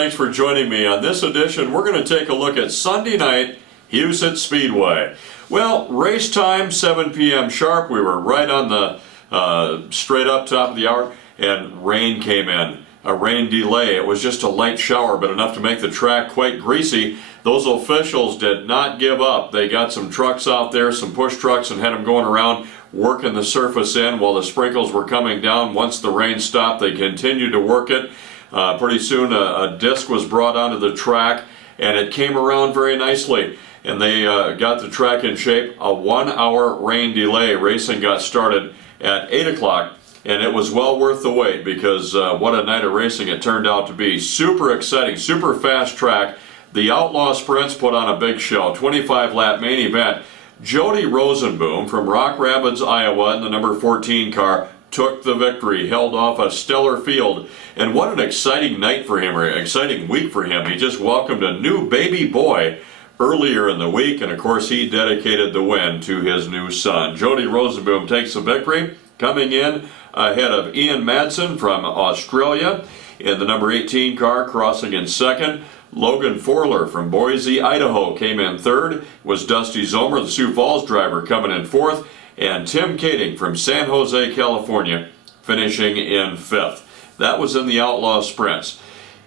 thanks for joining me. On this edition, we're going to take a look at Sunday night Huset Speedway. Well, race time, 7 p.m. sharp. We were right on the straight up top of the hour, and rain came in. A rain delay. It was just a light shower, but enough to make the track quite greasy. Those officials did not give up. They got some trucks out there, some push trucks, and had them going around working the surface in while the sprinkles were coming down. Once the rain stopped, they continued to work it. Pretty soon a disc was brought onto the track, and it came around very nicely. And they got the track in shape. A 1 hour rain delay. Racing got started at 8 o'clock. And it was well worth the wait, because what a night of racing it turned out to be. Super exciting, super fast track. The Outlaw Sprints put on a big show. 25-lap main event. Jody Rosenboom from Rock Rapids, Iowa, in the number 14 car, took the victory, held off a stellar field. And what an exciting night for him, or exciting week for him. He just welcomed a new baby boy earlier in the week, and of course he dedicated the win to his new son. Jody Rosenboom takes the victory, coming in ahead of Ian Madsen from Australia in the number 18 car, crossing in second. Logan Forler from Boise, Idaho came in third. Was Dusty Zomer, the Sioux Falls driver, coming in fourth. And Tim Kading from San Jose, California, finishing in fifth. That was in the Outlaw Sprints.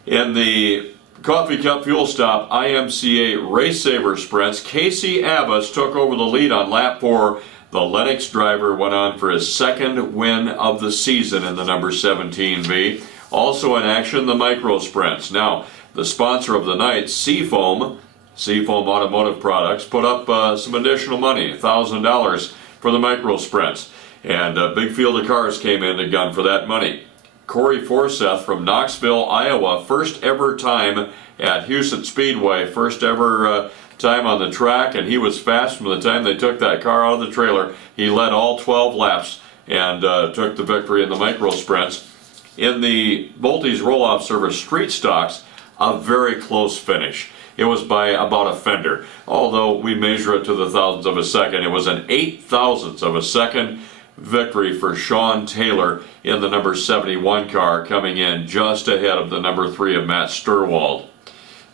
In the Coffee Cup Fuel Stop IMCA Race Saver Sprints, Casey Abbas took over the lead on lap 4. The Lennox driver went on for his second win of the season in the number 17V. Also in action, the micro sprints. Now, the sponsor of the night, Seafoam Automotive Products, put up some additional money, $1,000 for the micro sprints. And a big field of cars came in to gun for that money. Corey Forseth from Knoxville, Iowa, first ever time at Huset Speedway, first ever time on the track, and he was fast from the time they took that car out of the trailer. He led all 12 laps and took the victory in the micro sprints. In the Voltes roll-off service street stocks, a very close finish. It was by about a fender, although we measure it to the thousandths of a second. It was an 8/1000th of a second victory for Sean Taylor in the number 71 car, coming in just ahead of the number 3 of Matt Sturwald.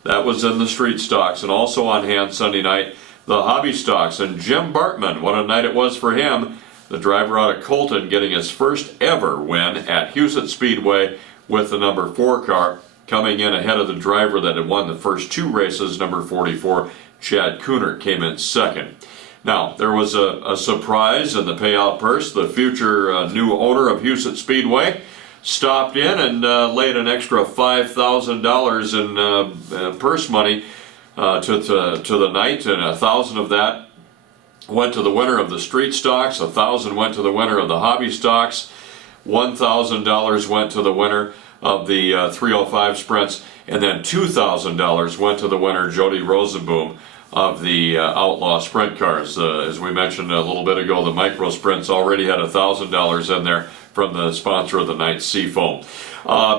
That was in the street stocks. And also on hand Sunday night, the hobby stocks. And Jim Bartman, what a night it was for him. The driver out of Colton getting his first ever win at Huset Speedway with the number 4 car, coming in ahead of the driver that had won the first 2 races, number 44, Chad Coonert, came in second. Now, there was a surprise in the payout purse. The future new owner of Huset Speedway stopped in and laid an extra $5,000 in purse money to the night, and $1,000 of that went to the winner of the street stocks, $1,000 went to the winner of the hobby stocks, $1,000 went to the winner of the 305 sprints, and then $2,000 went to the winner, Jody Rosenboom, of the Outlaw Sprint cars. As we mentioned a little bit ago, the micro sprints already had $1,000 in there from the sponsor of the night, Seafoam.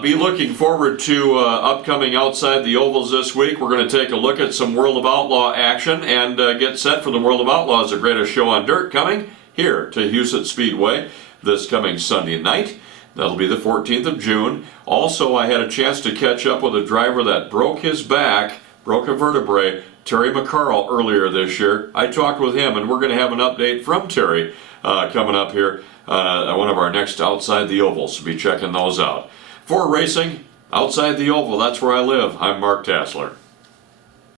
Be looking forward to upcoming Outside the Ovals this week. We're going to take a look at some World of Outlaw action and get set for the World of Outlaws, the greatest show on dirt, coming here to Huset Speedway this coming Sunday night. That'll be the 14th of June. Also, I had a chance to catch up with a driver that broke his back, broke a vertebrae, Terry McCarl, earlier this year. I talked with him, and we're going to have an update from Terry coming up here on one of our next Outside the Ovals. So be checking those out. For racing, Outside the Oval, that's where I live. I'm Mark Tassler.